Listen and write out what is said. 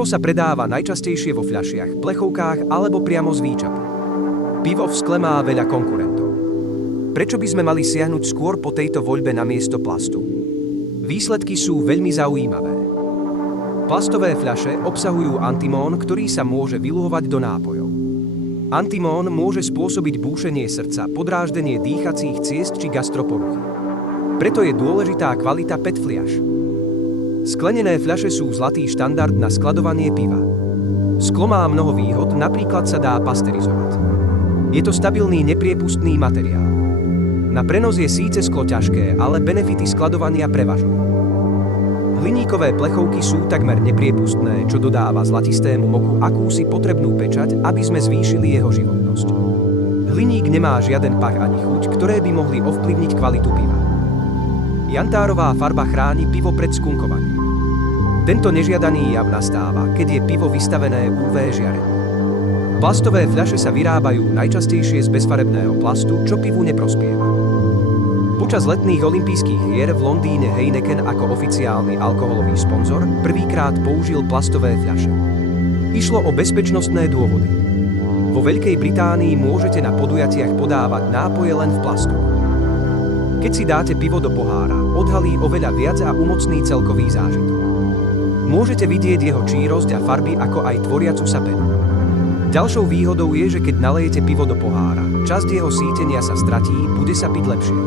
Pivo sa predáva najčastejšie vo fľašiach, plechovkách alebo priamo z výčapu. Pivo v skle má veľa konkurentov. Prečo by sme mali siahnuť skôr po tejto voľbe namiesto plastu? Výsledky sú veľmi zaujímavé. Plastové fľaše obsahujú antimón, ktorý sa môže vyluhovať do nápojov. Antimón môže spôsobiť búšenie srdca, podráždenie dýchacích ciest či gastroporuchy. Preto je dôležitá kvalita PET fliaš. Sklenené fľaše sú zlatý štandard na skladovanie piva. Sklo má mnoho výhod, napríklad sa dá pasterizovať. Je to stabilný, nepriepustný materiál. Na prenos je síce sklo ťažké, ale benefity skladovania prevažujú. Hliníkové plechovky sú takmer nepriepustné, čo dodáva zlatistému moku akúsi potrebnú pečať, aby sme zvýšili jeho životnosť. Hliník nemá žiaden pach ani chuť, ktoré by mohli ovplyvniť kvalitu piva. Jantárová farba chráni pivo pred skunkovaním. Tento nežiadaný jav nastáva, keď je pivo vystavené UV žiareniu. Plastové fľaše sa vyrábajú najčastejšie z bezfarebného plastu, čo pivu neprospieva. Počas letných olympijských hier v Londýne Heineken ako oficiálny alkoholový sponzor prvýkrát použil plastové fľaše. Išlo o bezpečnostné dôvody. Vo Veľkej Británii môžete na podujatiach podávať nápoje len v plastoch. Keď si dáte pivo do pohára, odhalí oveľa viac a umocní celkový zážitok. Môžete vidieť jeho čírosť a farby, ako aj tvoriacu sa penu. Ďalšou výhodou je, že keď nalejete pivo do pohára, časť jeho sítenia sa stratí, bude sa piť lepšie.